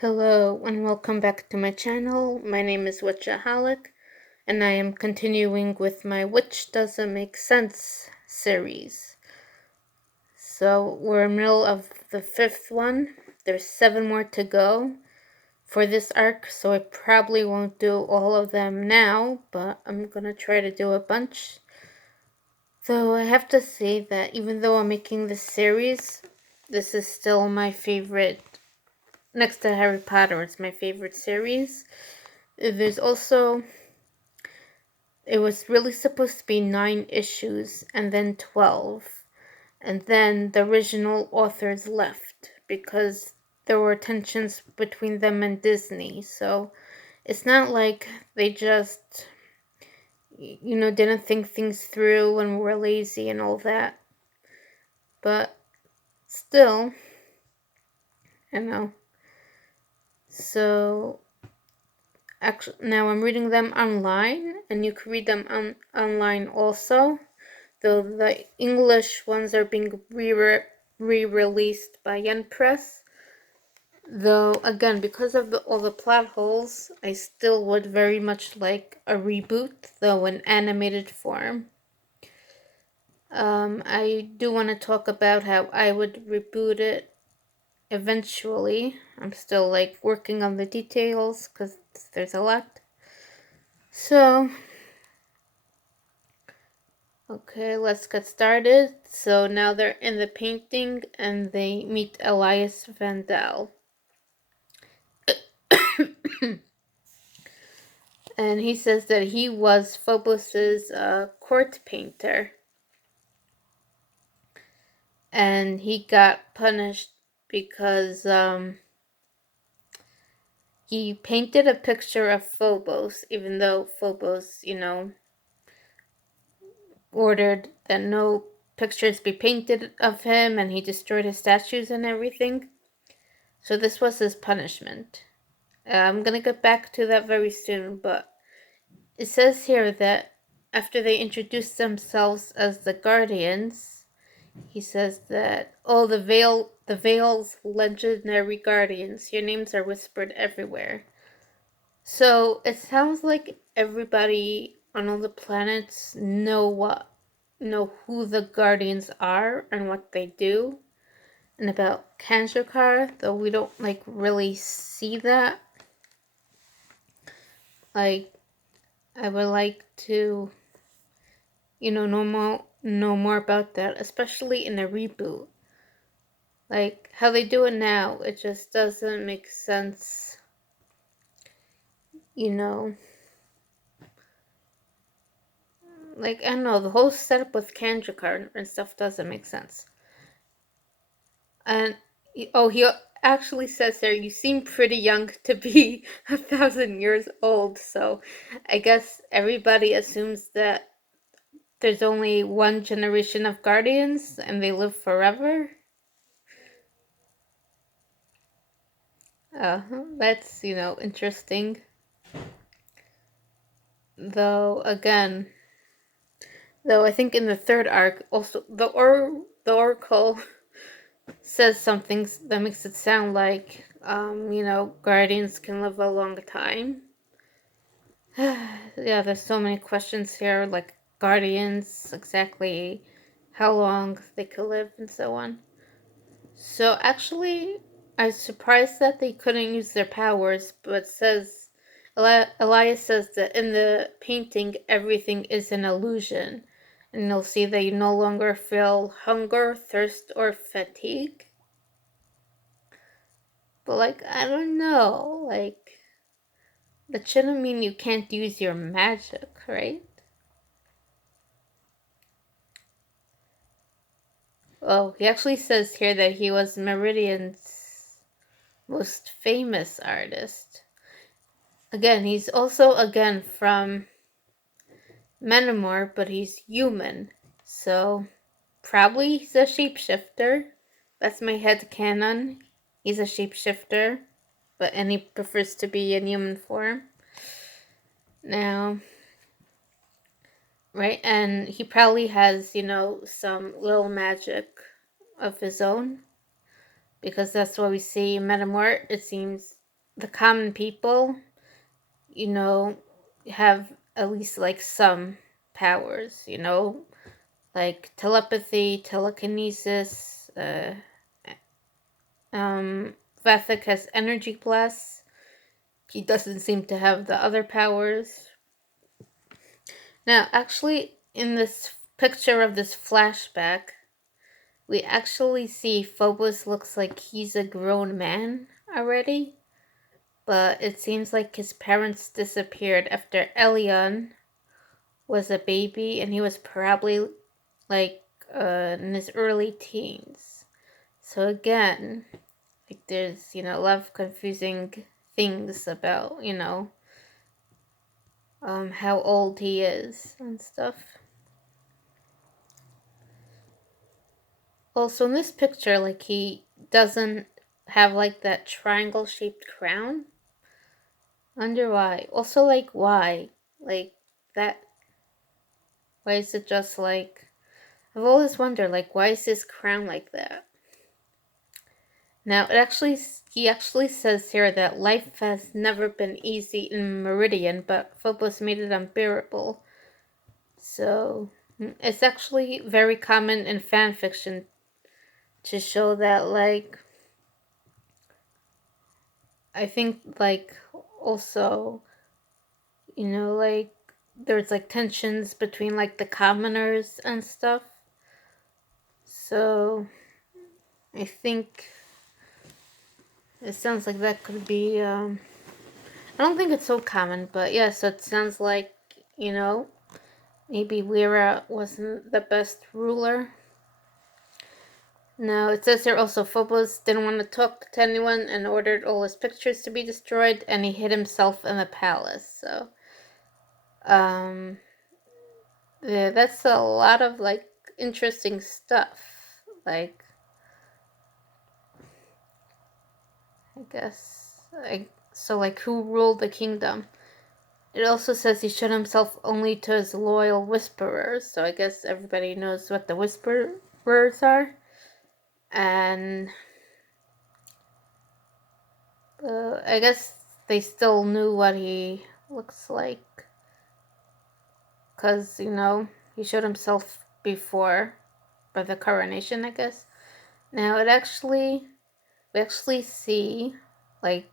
Hello and welcome back to my channel. My name is w.i.t.c.h.aholic and I am continuing with my Which Doesn't Make Sense series. So we're in the middle of the 5th one. There's 7 more to go for this arc, so I probably won't do all of them now, but I'm gonna try to do a bunch. Though I have to say that even though I'm making this series, this is still my favorite. Next to Harry Potter, it's my favorite series. There's also, it was really supposed to be 9 issues and then 12. And then the original authors left because there were tensions between them and Disney. So it's not like they just, didn't think things through and were lazy and all that. But still, So actually, now I'm reading them online, and you can read them online also. Though the English ones are being re-released by Yen Press. Though, again, because of all the plot holes, I still would very much like a reboot, though in animated form. I do want to talk about how I would reboot it eventually. I'm still, working on the details, because there's a lot. So, okay, let's get started. So now they're in the painting and they meet Elias Vandal. And he says that he was Phobos's court painter. And he got punished because he painted a picture of Phobos, even though Phobos, ordered that no pictures be painted of him, and he destroyed his statues and everything. So this was his punishment. I'm gonna get back to that very soon, but it says here that after they introduce themselves as the Guardians, he says that the Veil's legendary Guardians, your names are whispered everywhere. So it sounds like everybody on all the planets know who the Guardians are and what they do. And about Kanshakar, though we don't really see that. I would like to, know more about that, especially in a reboot. Like how they do it now, it just doesn't make sense. I don't know, the whole setup with Kanjakar and stuff doesn't make sense. And he actually says there, you seem pretty young to be 1,000 years old. So I guess everybody assumes that there's only one generation of Guardians and they live forever. That's, interesting. Though, again, I think in the 3rd arc, also, the Oracle says something that makes it sound like, Guardians can live a long time. Yeah, there's so many questions here, like Guardians, exactly how long they could live and so on. So actually, I was surprised that they couldn't use their powers, but Elias says that in the painting, everything is an illusion. And you'll see that you no longer feel hunger, thirst, or fatigue. But, I don't know. That shouldn't mean you can't use your magic, right? Well, he actually says here that he was Meridian's most famous artist. Again, he's also, from Manamore, but he's human. So, probably he's a shapeshifter. That's my headcanon. He's a shapeshifter, and he prefers to be in human form. Now, right, and he probably has, some little magic of his own. Because that's what we see in Metamort. It seems the common people, have at least like some powers, like telepathy, telekinesis. Vethik has energy blasts. He doesn't seem to have the other powers. Now, actually, in this picture of this flashback, we actually see Phobos looks like he's a grown man already, but it seems like his parents disappeared after Elion was a baby, and he was probably like in his early teens. So again, like there's a lot of confusing things about how old he is and stuff. Also, in this picture, like he doesn't have like that triangle shaped crown. Wonder why. Also, like why, like that. Why is it just like? I've always wondered, like, why is his crown like that? Now, he actually says here that life has never been easy in Meridian, but Phobos made it unbearable. So, it's actually very common in fan fiction to show that, like, I think, like, also, like, there's, like, tensions between, like, the commoners and stuff. So, I think it sounds like that could be, I don't think it's so common, but yeah, so it sounds like, maybe Lyra wasn't the best ruler. Now, it says here also Phobos didn't want to talk to anyone and ordered all his pictures to be destroyed, and he hid himself in the palace. So, yeah, that's a lot of, like, interesting stuff. Like, I guess, so, like, who ruled the kingdom? It also says he showed himself only to his loyal whisperers, so I guess everybody knows what the whisperers are. And I guess they still knew what he looks like, because, he showed himself before, by the coronation, I guess. Now, we actually see, like,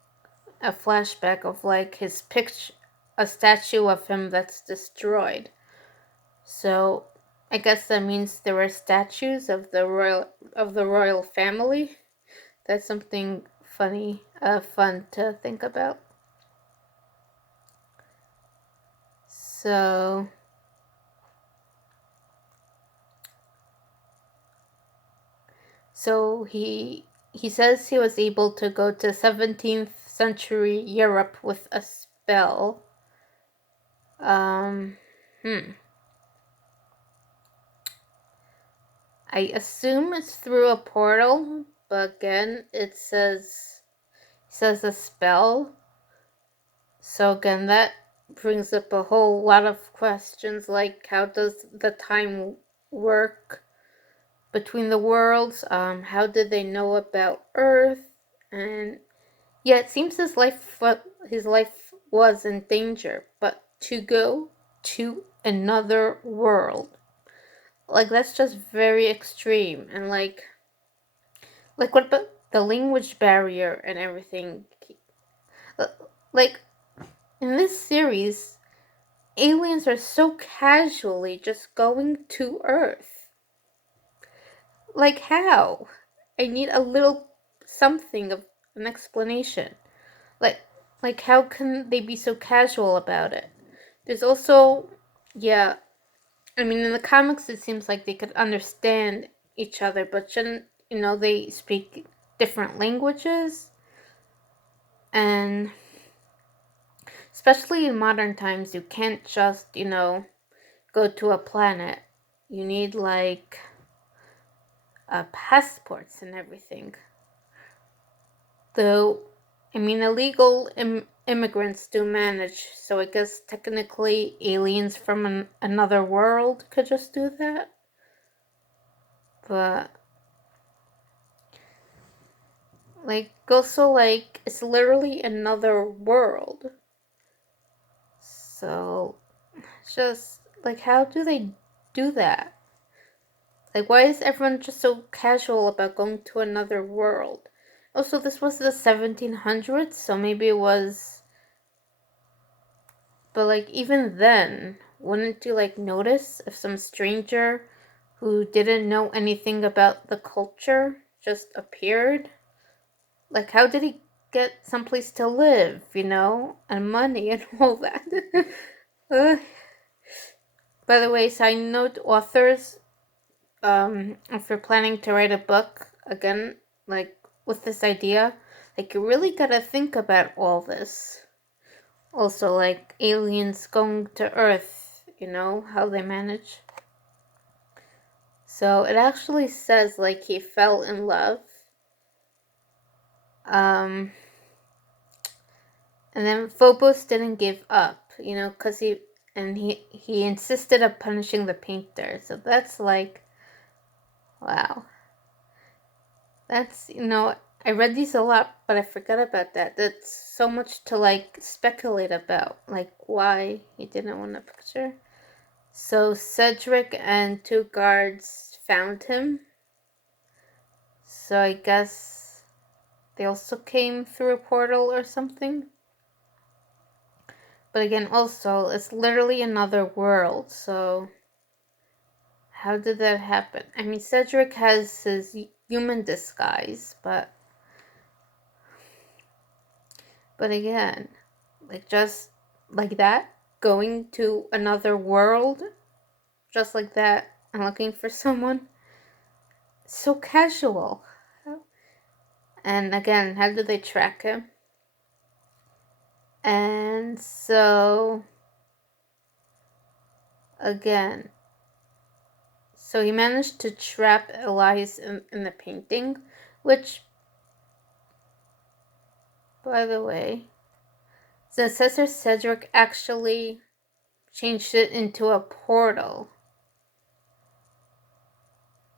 a flashback of, like, his picture, a statue of him that's destroyed. So, I guess that means there were statues of the royal family. That's something fun to think about. So, he says he was able to go to 17th century Europe with a spell. I assume it's through a portal, but again, it says a spell. So again, that brings up a whole lot of questions, like how does the time work between the worlds? How did they know about Earth? And yeah, it seems his life was in danger, but to go to another world, like, that's just very extreme. And like what about the language barrier and everything? Like, in this series, aliens are so casually just going to Earth. Like, how? I need a little something of an explanation. Like, how can they be so casual about it? There's also, yeah, I mean, in the comics, it seems like they could understand each other, but shouldn't, they speak different languages? And especially in modern times, you can't just, go to a planet. You need, like, passports and everything. Though, I mean, illegal immigrants do manage, so I guess technically aliens from another world could just do that. But Like, also, like, it's literally another world. So, just, like, how do they do that? Like, why is everyone just so casual about going to another world? Also, this was the 1700s, so maybe it was. But, like, even then, wouldn't you, like, notice if some stranger who didn't know anything about the culture just appeared? Like, how did he get someplace to live, and money and all that? uh, by the way, side note, authors, if you're planning to write a book, again, like, with this idea, like, you really gotta think about all this. Also, like, aliens going to Earth, how they manage. So, it actually says, like, he fell in love. And then Phobos didn't give up, because he insisted on punishing the painter. So that's like, wow. That's, I read these a lot, but I forgot about that. That's so much to, like, speculate about, like, why he didn't want a picture. So Cedric and two guards found him. So I guess they also came through a portal or something. But again, also, it's literally another world, so how did that happen? I mean, Cedric has his human disguise, but again, like, just like that, going to another world, just like that, and looking for someone, so casual. And again, how did they track him? And so, again, so he managed to trap Elias in the painting, which, by the way, the Assessor Cedric actually changed it into a portal.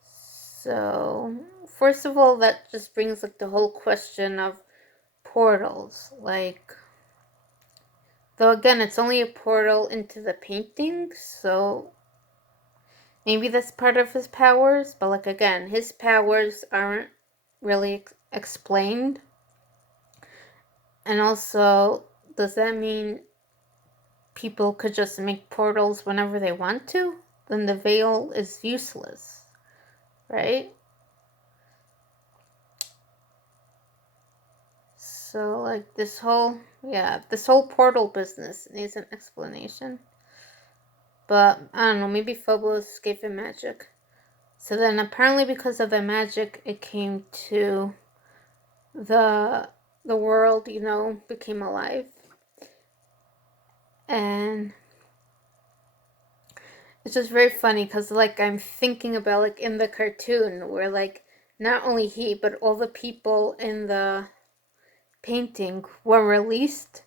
So, first of all, that just brings, like, the whole question of portals. Like, though again, it's only a portal into the painting, so maybe that's part of his powers, but, like, again, his powers aren't really explained. And also, does that mean people could just make portals whenever they want to? Then the veil is useless, right? So, like, this whole portal business needs an explanation. But I don't know, maybe Phobos gave him magic. So then apparently because of the magic, it came to the world, became alive. And it's just very funny because, like, I'm thinking about, like, in the cartoon where, like, not only he but all the people in the painting were released,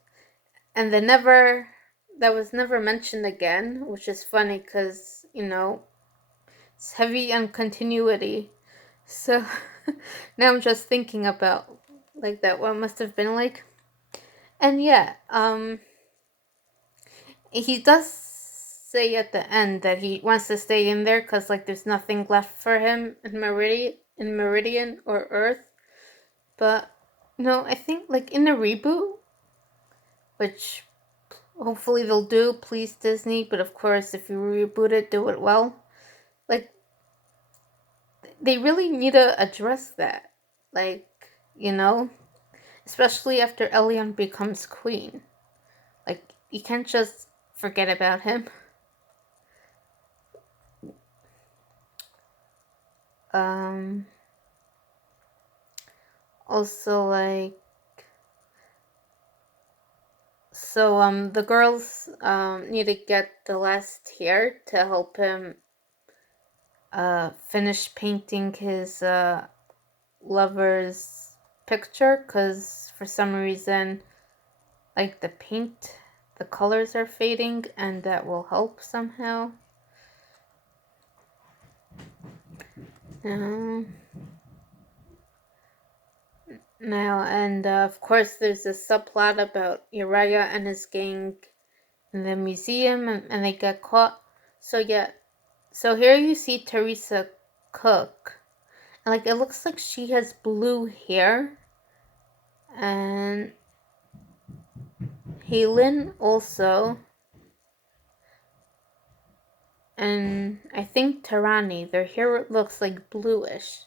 and that was never mentioned again, which is funny because, it's heavy on continuity. So now I'm just thinking about, like, that, what must have been like. And yeah, he does say at the end that he wants to stay in there because, like, there's nothing left for him in Meridian or Earth. But no, I think, like, in a reboot, which hopefully they'll do, please Disney, but of course if you reboot it, do it well. Like, they really need to address that. Like, especially after Elion becomes queen. Like, you can't just forget about him. Also, like, so the girls need to get the last tear to help him finish painting his lover's picture, because for some reason, like, the colors are fading, and that will help somehow. Now, and of course, there's a subplot about Uriah and his gang in the museum, and they get caught. So yeah, so here you see Teresa cook. And, like, it looks like she has blue hair, and Helen also, and I think Tarani, their hair looks like bluish.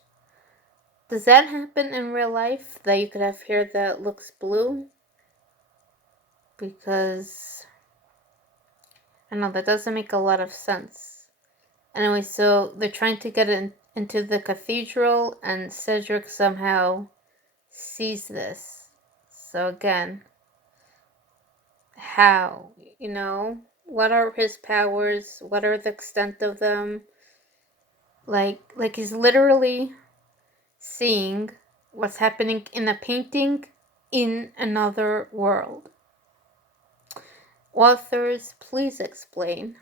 Does that happen in real life, that you could have hair that looks blue? Because, I don't know, that doesn't make a lot of sense. Anyway, so they're trying to get into the cathedral, and Cedric somehow sees this. So again, how? You know, what are his powers? What are the extent of them? Like he's literally seeing what's happening in a painting in another world. Authors, please explain.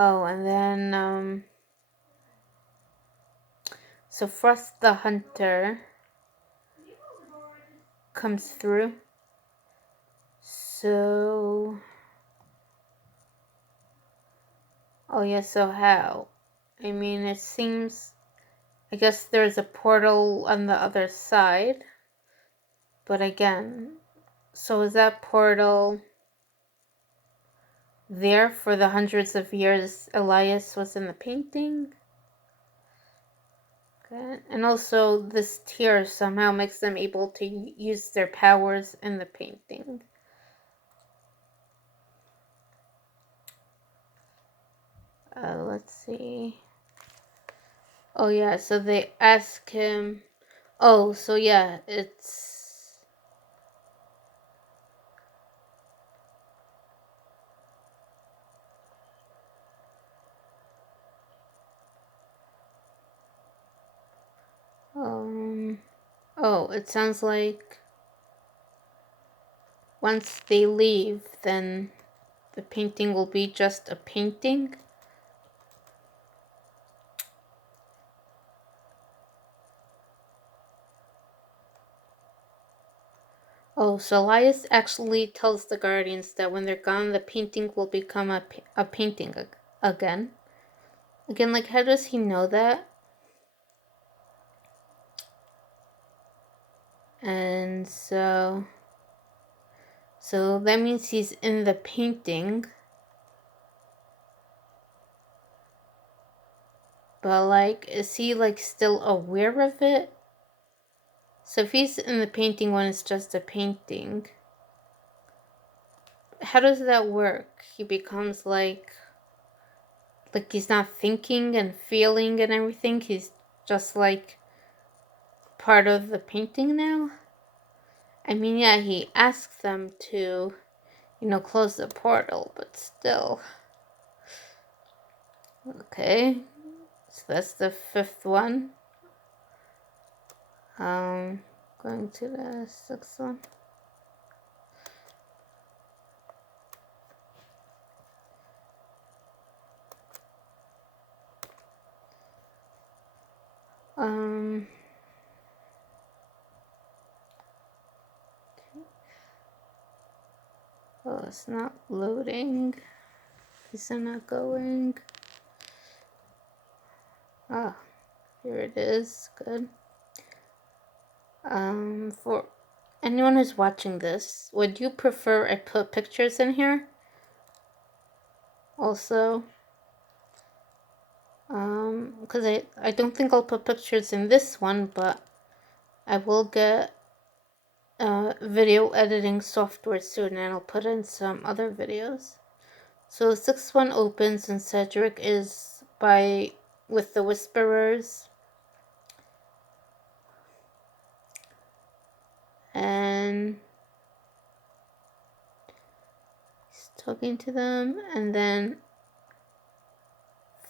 Oh, and then, so Frost the Hunter comes through. So, oh yeah, so how? I mean, it seems, I guess there's a portal on the other side. But again, so is that portal there for the hundreds of years Elias was in the painting? Okay. And also, this tear somehow makes them able to use their powers in the painting. Let's see. Oh yeah, so they ask him. Oh, so yeah, it's. Oh, it sounds like once they leave, then the painting will be just a painting. Oh, so Elias actually tells the Guardians that when they're gone, the painting will become a painting again. Again, like, how does he know that? And so that means he's in the painting. But, like, is he, like, still aware of it? So if he's in the painting when it's just a painting, how does that work? He becomes, like he's not thinking and feeling and everything. He's just, like, part of the painting now? I mean, yeah, he asked them to, close the portal, but still. Okay, so that's the fifth one. Going to the sixth one. Oh, it's not loading. Is it not going? Oh, here it is. Good. For anyone who's watching this, would you prefer I put pictures in here? Also, because I don't think I'll put pictures in this one, but I will get video editing software soon, and I'll put in some other videos. So the sixth one opens, and Cedric is with the Whisperers, and he's talking to them, and then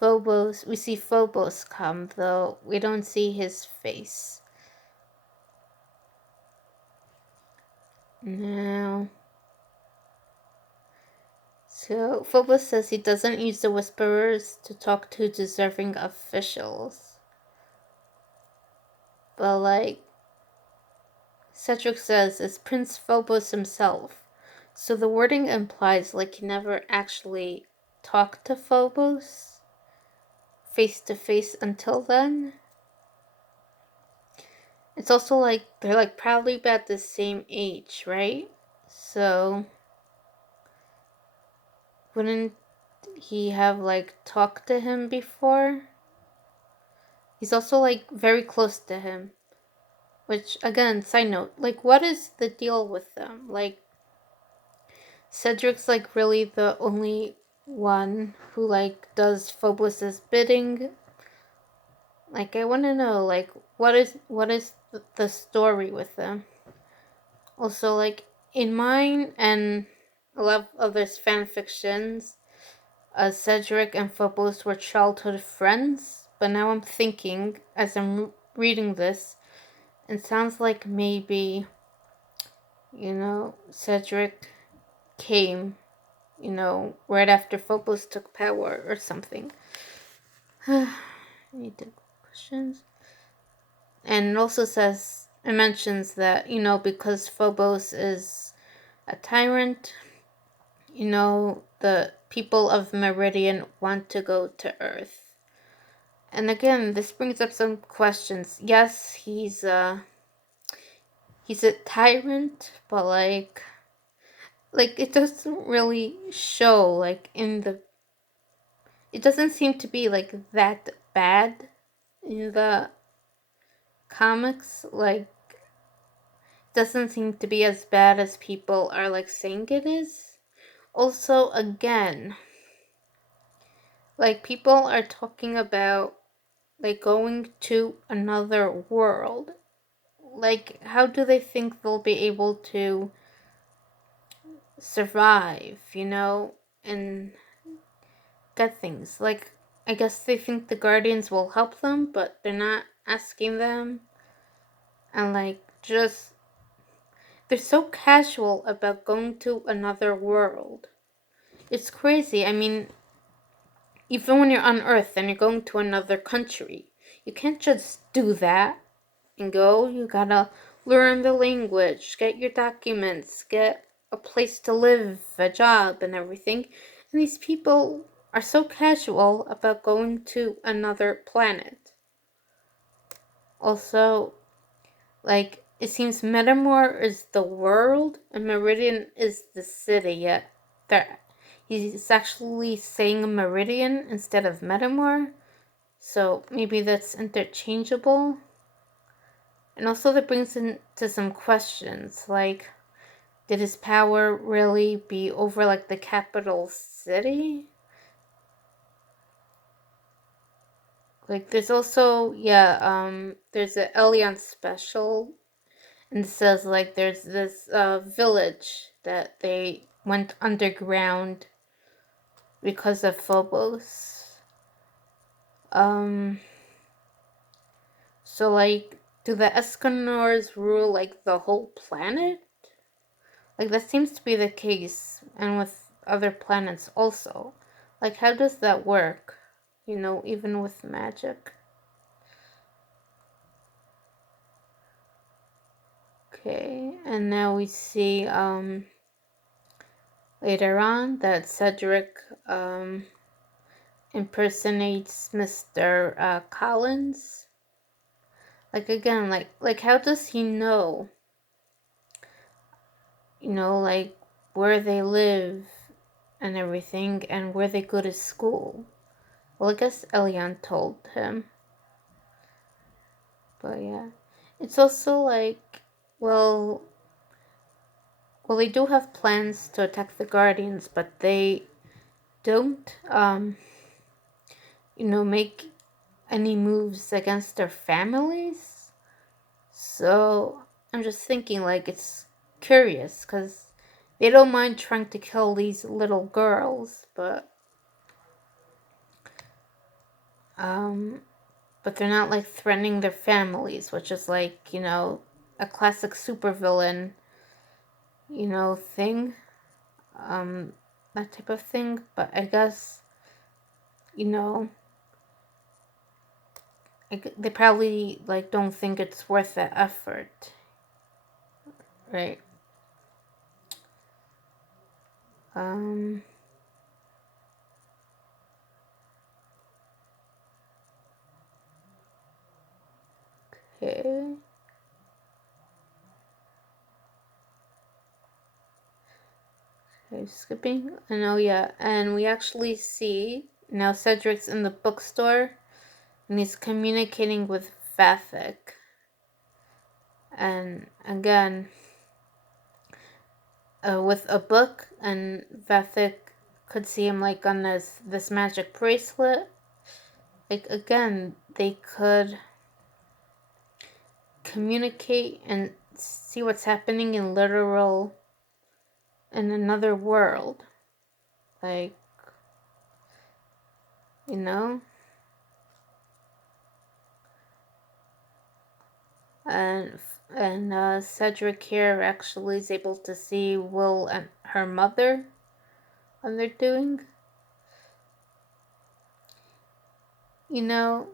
we see Phobos come, though we don't see his face. Now, So Phobos says he doesn't use the Whisperers to talk to deserving officials. But like Cedric says, it's Prince Phobos himself. So the wording implies like he never actually talked to Phobos face to face until then. It's also like they're like probably about the same age, right? So wouldn't he have like talked to him before? He's also like very close to him. Which again, side note, like what is the deal with them? Like Cedric's like really the only one who like does Phobos's bidding. Like I want to know like what is the story with them? Also like in mine and a lot of others fan fictions, Cedric and Phobos were childhood friends, but now I'm thinking as I'm reading this, it sounds like maybe Cedric came right after Phobos took power or something. Need the questions. And it also it mentions that, because Phobos is a tyrant, the people of Meridian want to go to Earth. And again, this brings up some questions. Yes, he's a tyrant, but like it doesn't really show like it doesn't seem to be like that bad in the comics. Like doesn't seem to be as bad as people are like saying it is. Also, again, like people are talking about like going to another world. Like how do they think they'll be able to survive, and get things? Like I guess they think the Guardians will help them, but they're not asking them. And like just they're so casual about going to another world. It's crazy. I mean, even when you're on Earth and you're going to another country, you can't just do that and go. You gotta learn the language, get your documents, get a place to live, a job, and everything. And these people are so casual about going to another planet. Also, like, it seems Metamor is the world and Meridian is the city, yet he's actually saying Meridian instead of Metamor, so maybe that's interchangeable. And also that brings into some questions, like, did his power really be over, like, the capital city? Like, there's also, there's an Elion special, and it says, like, there's this village that they went underground because of Phobos. So, like, do the Escanors rule, like, the whole planet? Like, that seems to be the case, and with other planets also. Like, how does that work? Even with magic? Okay, and now we see, later on that Cedric, impersonates Mr. Collins. Like, again, like how does he know, like, where they live and everything, and where they go to school? Well, I guess Elion told him. But yeah. It's also like, well, they do have plans to attack the Guardians, but they don't, make any moves against their families. So I'm just thinking, like, it's curious, because they don't mind trying to kill these little girls, but they're not, like, threatening their families, which is, like, a classic supervillain, thing. that type of thing. But I guess, you know, they probably like don't think it's worth the effort, right? Um. Okay. Okay, skipping. I know, yeah. And we actually see now Cedric's in the bookstore and he's communicating with Vathic. And again, with a book, and Vathic could see him like on this magic bracelet. Like again, they could communicate and see what's happening in another world. Like, you know? And Cedric here actually is able to see Will and her mother when they're doing. You know,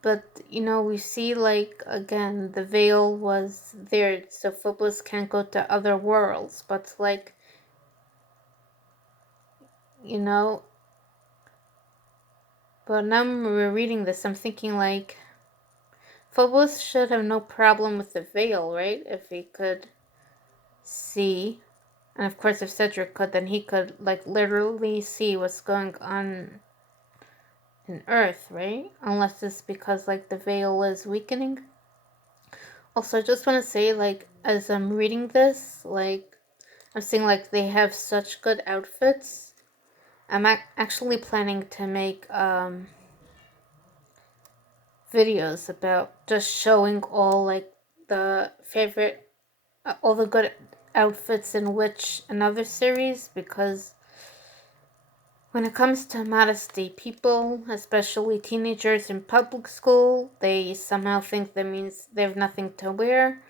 but we see like again the veil was there, so Phobos can't go to other worlds. But like, you know, but now we're reading this, I'm thinking like Phobos should have no problem with the veil, right? If he could see. And of course, if Cedric could, then he could, like, literally see what's going on in Earth, right? Unless it's because, like, the veil is weakening. Also, I just want to say, like, as I'm reading this, like, I'm seeing, like, they have such good outfits. I'm actually planning to make, videos about just showing all, like, the favorite, all the good outfits in which another series, because when it comes to modesty, people, especially teenagers in public school, they somehow think that means they have nothing to wear.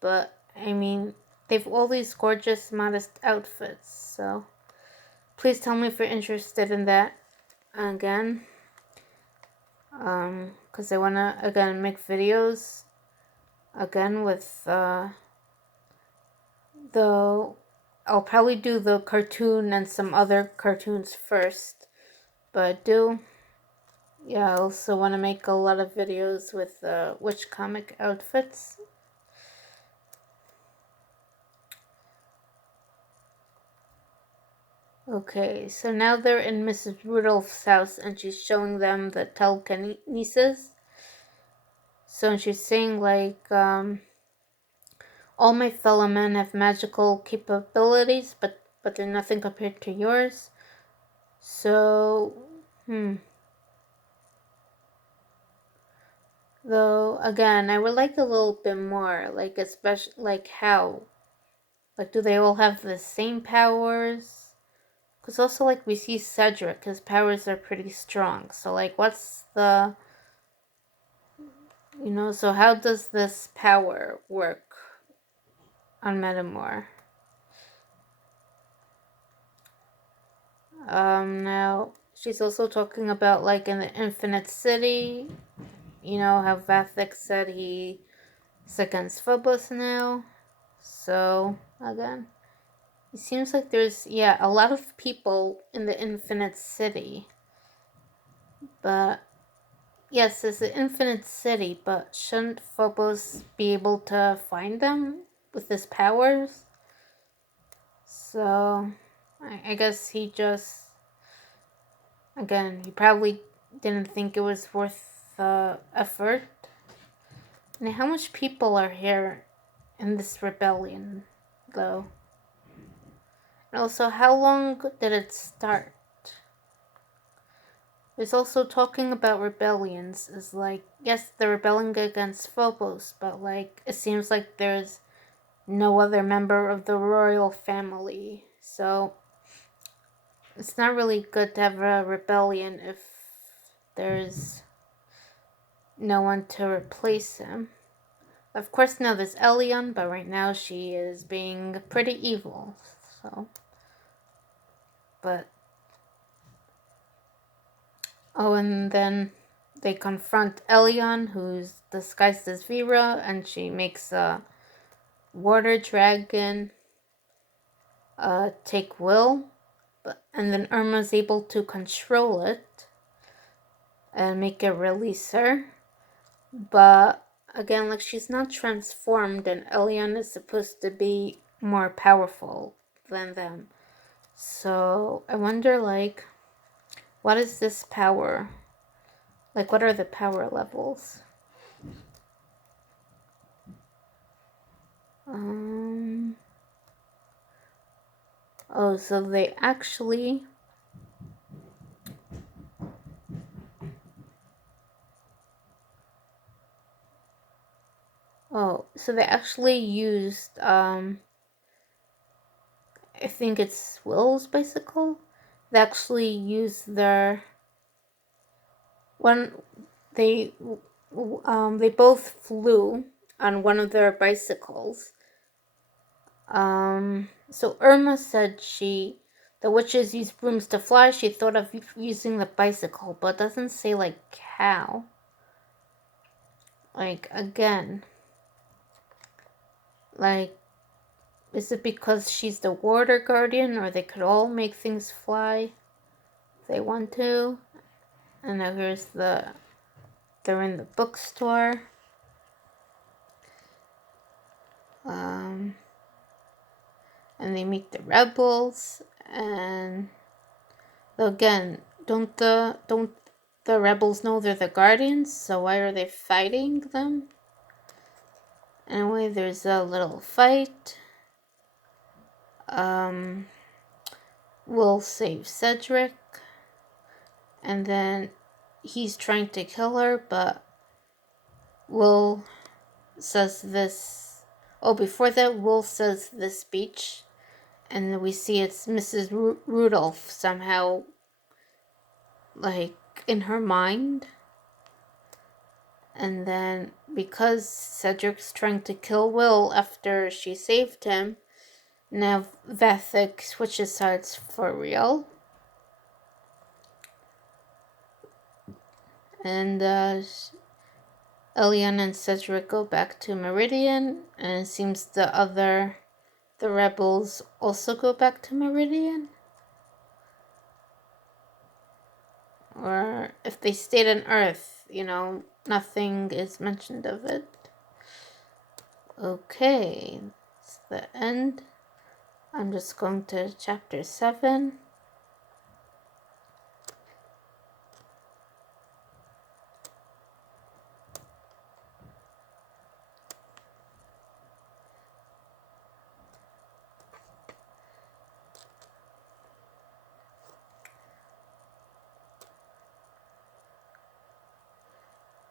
But, I mean, they've all these gorgeous, modest outfits. So, please tell me if you're interested in that again. Because I want to, again, make videos again with, the... I'll probably do the cartoon and some other cartoons first. But yeah, I also want to make a lot of videos with witch comic outfits. Okay, so now they're in Mrs. Rudolph's house and she's showing them the telekinesis. So she's saying like, all my fellow men have magical capabilities, but they're nothing compared to yours. So, though again, I would like a little bit more, like especially like how, like do they all have the same powers? Because also, like, we see Cedric, his powers are pretty strong. So, like, what's the... so how does this power work on Metamore? Now, she's also talking about, like, in the Infinite City, how Vathic said he's against Phobos now. So, again, it seems like there's, yeah, a lot of people in the Infinite City. But yes, it's an infinite city, but shouldn't Phobos be able to find them with his powers? So, I guess he just, again, he probably didn't think it was worth the effort. And how much people are here in this rebellion, though? And also, how long did it start? There's also talking about rebellions. Is like, yes, they're rebelling against Phobos, but like, it seems like there's no other member of the royal family. So it's not really good to have a rebellion if there's no one to replace him. Of course, now there's Elion, but right now she is being pretty evil. So, but oh, and then they confront Elion, who's disguised as Vera, and she makes a water dragon take Will, and then Irma's able to control it and make it release her. But again, like, she's not transformed, and Elion is supposed to be more powerful than them. So I wonder, like, what is this power? Like, what are the power levels? Oh, so they actually... Oh, so they actually used, I think it's Will's bicycle? They actually used their... One, they both flew on one of their bicycles. So Irma said the witches use brooms to fly. She thought of using the bicycle, but it doesn't say, like, how. Like, again, like, is it because she's the water guardian, or they could all make things fly if they want to? And now here's they're in the bookstore. And they meet the rebels, and again, don't the rebels know they're the guardians? So why are they fighting them? Anyway, there's a little fight. Will save Cedric, and then he's trying to kill her, but Will says this. Oh, before that, Will says this speech, and we see it's Mrs. Rudolph somehow, like, in her mind. And then, because Cedric's trying to kill Will after she saved him, now Vathic switches sides for real. And Elion and Cedric go back to Meridian, and it seems the rebels also go back to Meridian. Or if they stayed on Earth, nothing is mentioned of it. Okay, it's the end. I'm just going to chapter 7.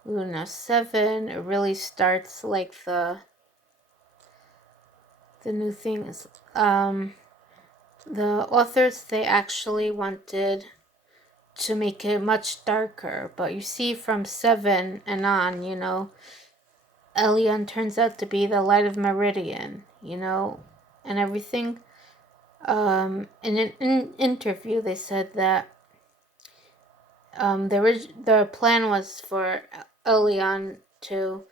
Now 7, it really starts like the new things. The authors, they actually wanted to make it much darker, but you see from 7 and on, Elion turns out to be the light of Meridian, and everything. In an interview, they said that the plan was for Elion to...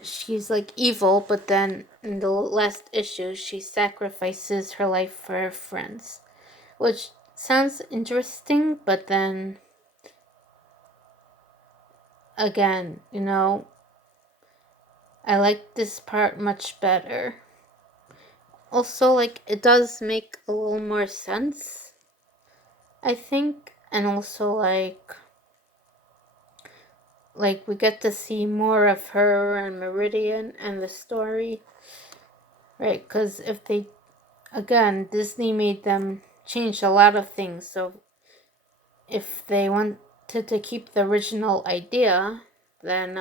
She's, like, evil, but then in the last issue, she sacrifices her life for her friends. Which sounds interesting, but then... Again, I like this part much better. Also, like, it does make a little more sense, I think. And also, like, we get to see more of her and Meridian and the story, right? Because if they... Again, Disney made them change a lot of things, so if they wanted to keep the original idea, then,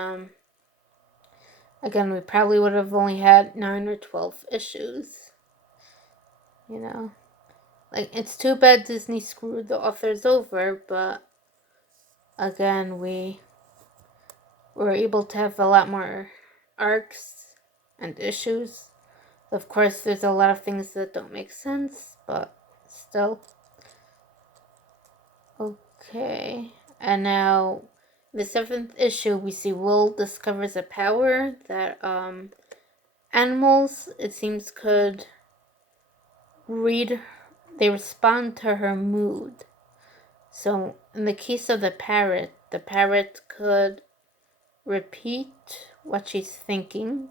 again, we probably would have only had 9 or 12 issues, Like, it's too bad Disney screwed the authors over, but again, we were able to have a lot more arcs and issues. Of course, there's a lot of things that don't make sense, but still. Okay, and now the 7th issue, we see Will discovers a power that animals, it seems, could read. They respond to her mood. So in the case of the parrot could repeat what she's thinking.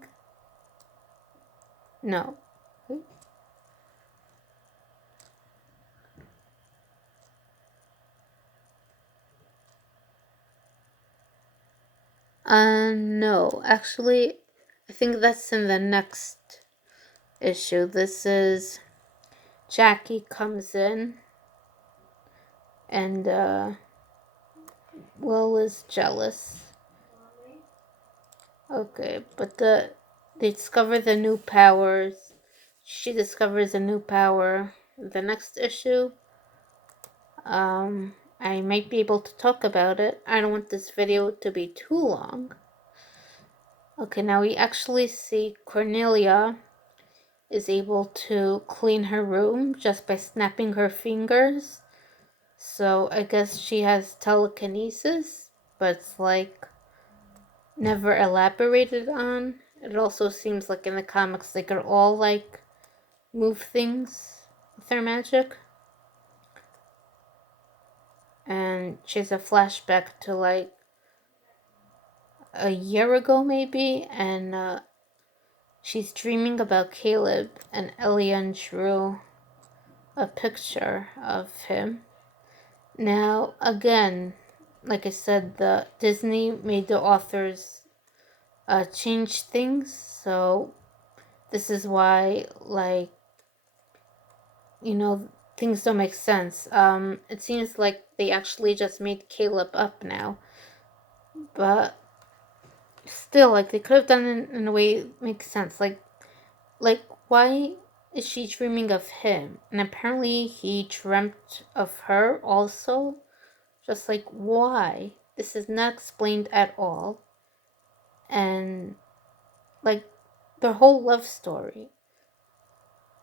No. No. Actually, I think that's in the next issue. This is Jackie comes in and Will is jealous. Okay, but they discover the new powers. She discovers a new power. The next issue, I might be able to talk about it. I don't want this video to be too long. Okay, now we actually see Cornelia is able to clean her room just by snapping her fingers. So I guess she has telekinesis, but it's like never elaborated on. It also seems like in the comics they could all like move things with their magic. And she has a flashback to like a year ago maybe, and she's dreaming about Caleb, and Elian drew a picture of him. Now again, like I said, the Disney made the authors change things, so this is why, like, things don't make sense. It seems like they actually just made Caleb up now, but still, like, they could have done it in a way that makes sense. Like, why is she dreaming of him? And apparently he dreamt of her also. Just like, why? This is not explained at all. And, like, the whole love story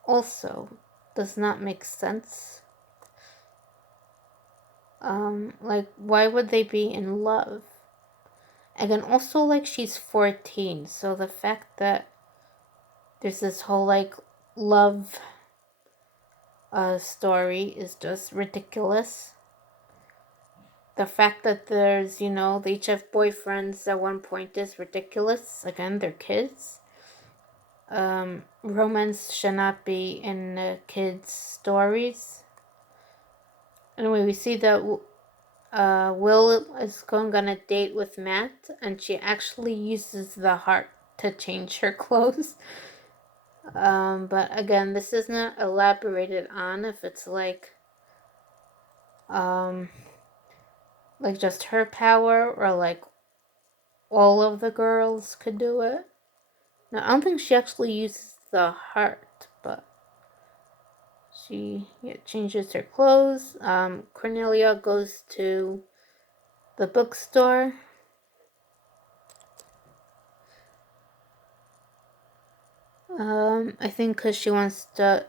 also does not make sense. Like, why would they be in love? Again, also, like, she's 14, so the fact that there's this whole, like, love story is just ridiculous. The fact that there's, they each have boyfriends at one point is ridiculous. Again, they're kids. Romance should not be in kids' stories. Anyway, we see that Will is going on a date with Matt, and she actually uses the heart to change her clothes. But again, this is not elaborated on if it's like just her power, or like all of the girls could do it. Now, I don't think she actually uses the heart, but she changes her clothes. Cornelia goes to the bookstore. I think because she wants to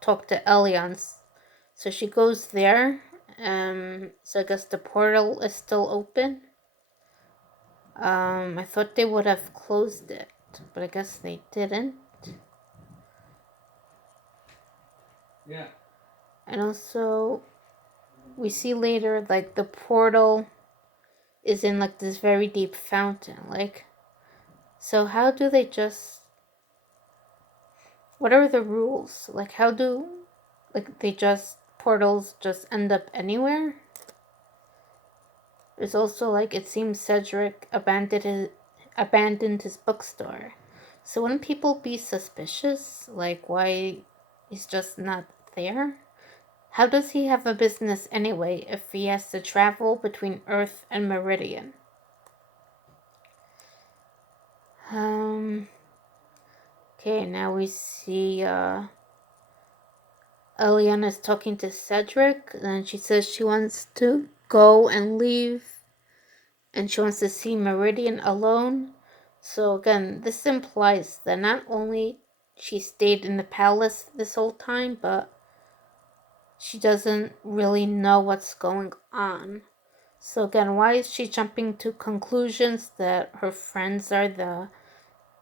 talk to Elians. So she goes there. So I guess the portal is still open. I thought they would have closed it, but I guess they didn't. Yeah. And also, we see later, like, the portal is in, like, this very deep fountain. Like, so how do they just... What are the rules? Like, how do... Like, portals just end up anywhere? There's also, like, it seems Cedric abandoned his bookstore. So wouldn't people be suspicious? Like, why he's just not there? How does he have a business anyway if he has to travel between Earth and Meridian? Okay, now we see Eliana's talking to Cedric, and she says she wants to go and leave, and she wants to see Meridian alone. So again, this implies that not only she stayed in the palace this whole time, but she doesn't really know what's going on. So again, why is she jumping to conclusions that her friends are the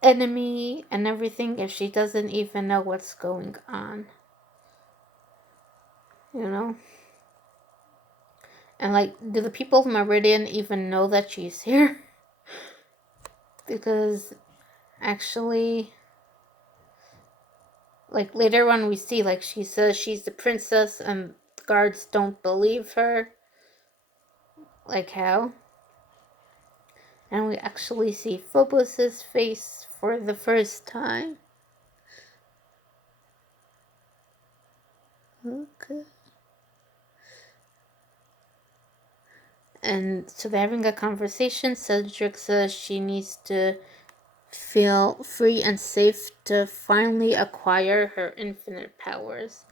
enemy and everything if she doesn't even know what's going on? You know? And like, do the people of Meridian even know that she's here? Because actually, like later on we see, like, she says she's the princess and the guards don't believe her. Like how? And we actually see Phobos's face for the first time. Okay. And so they're having a conversation. Cedric says she needs to feel free and safe to finally acquire her infinite powers.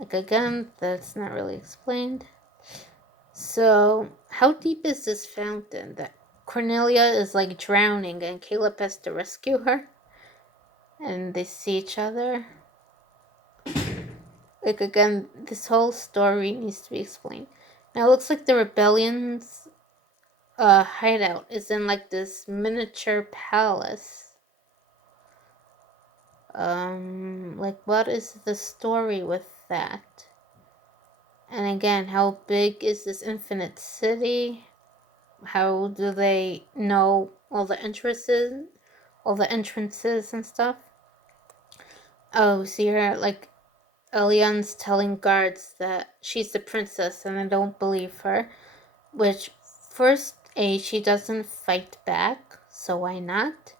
Like, again, that's not really explained. So, how deep is this fountain that Cornelia is like drowning and Caleb has to rescue her? And they see each other. Like, again, this whole story needs to be explained. Now, it looks like the rebellion's hideout is in like this miniature palace. Like, what is the story with that? And again, how big is this infinite city? How do they know all the entrances and stuff? Oh, so you're like, Elion's telling guards that she's the princess and they don't believe her. Which, first, she doesn't fight back, so why not?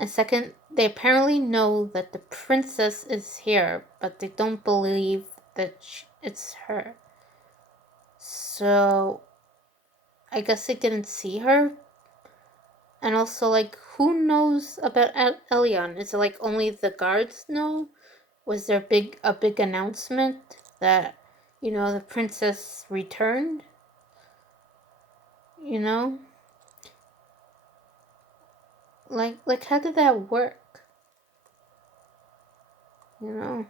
And second, they apparently know that the princess is here, but they don't believe that it's her. So, I guess they didn't see her. And also, like, who knows about Elion? Is it like only the guards know? Was there a big announcement that, the princess returned? You know? Like how did that work? You know?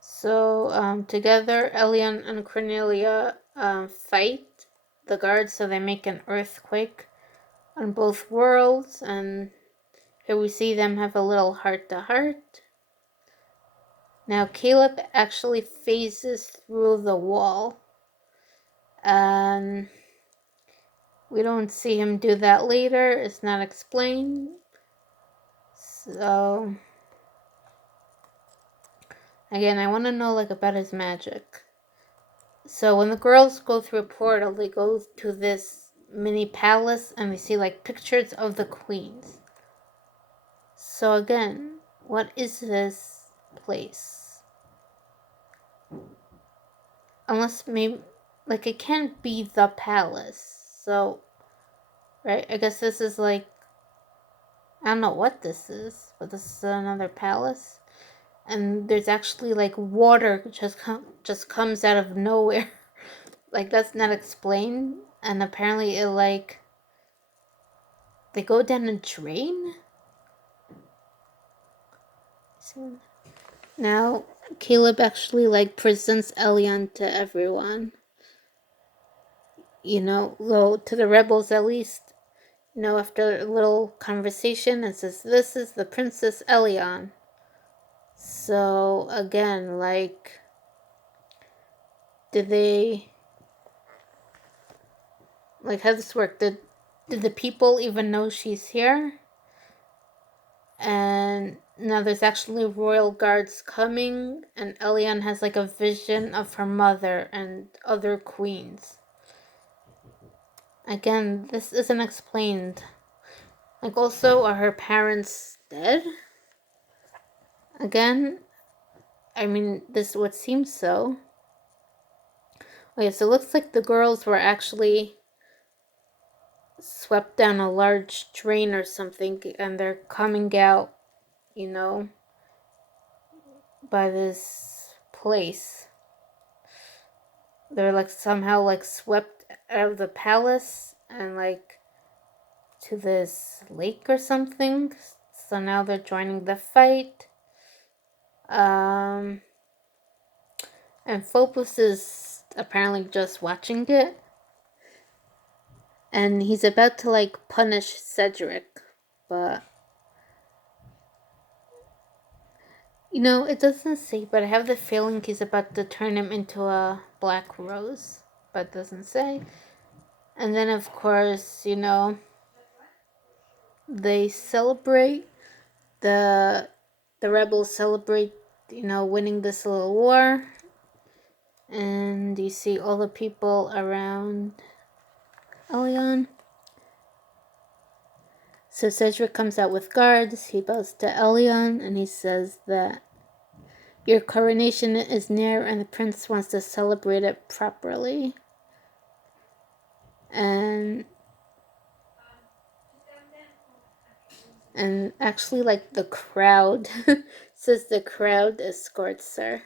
So, together, Elion and Cornelia fight the guards, so they make an earthquake on both worlds, and here we see them have a little heart-to-heart. Now, Caleb actually phases through the wall, and we don't see him do that later. It's not explained. So, again, I want to know, like, about his magic. So when the girls go through a portal, they go to this mini palace and they see like pictures of the queens. So again, what is this place? Unless maybe, like, it can't be the palace. So, right, I guess this is like, I don't know what this is, but this is another palace. And there's actually like water just comes out of nowhere. Like, that's not explained. And apparently it like, they go down a drain? Now, Caleb actually like presents Elion to everyone. Well, to the rebels at least. After a little conversation, and says, "This is the Princess Elion." So again, like, did they like how this work? Did the people even know she's here? And now there's actually royal guards coming, and Elion has like a vision of her mother and other queens. Again, this isn't explained. Like, also, are her parents dead? Again, I mean, this would seem so. Okay, so it looks like the girls were actually swept down a large drain or something, and they're coming out, by this place. They're like somehow like swept out of the palace and like to this lake or something. So now they're joining the fight. And Phobos is apparently just watching it. And he's about to, like, punish Cedric. But, you know, it doesn't say, but I have the feeling he's about to turn him into a black rose. But it doesn't say. And then, of course, you know, they celebrate. The rebels celebrate, you know, winning this little war. And you see all the people around Elion. So Cedric comes out with guards. He bows to Elion and he says that your coronation is near and the prince wants to celebrate it properly. And actually, like, the crowd says the crowd escorts her.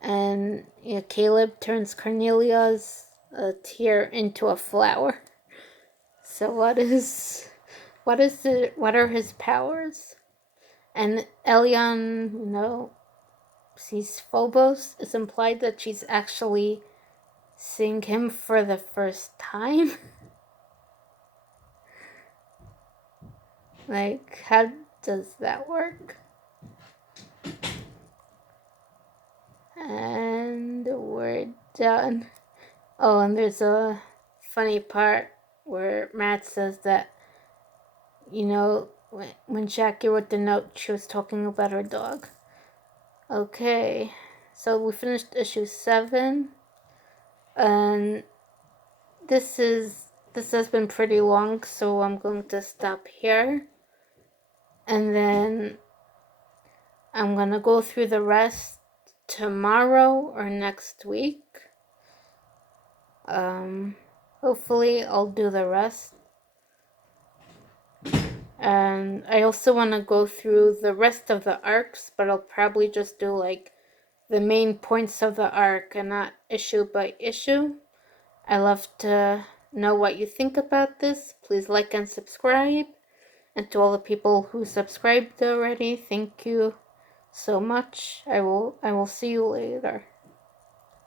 And, you know, Caleb turns Cornelia's tear into a flower. So what are his powers? And Elion, you know, sees Phobos. It's implied that she's actually seeing him for the first time. Like, how does that work? And we're done. Oh, and there's a funny part where Matt says that, you know, when Jackie wrote the note, she was talking about her dog. Okay, so we finished issue 7, and this has been pretty long, so I'm going to stop here, and then I'm gonna go through the rest tomorrow or next week. Hopefully I'll do the rest. And I also want to go through the rest of the arcs, but I'll probably just do, like, the main points of the arc and not issue by issue. I love to know what you think about this. Please like and subscribe. And to all the people who subscribed already, thank you so much. I will see you later.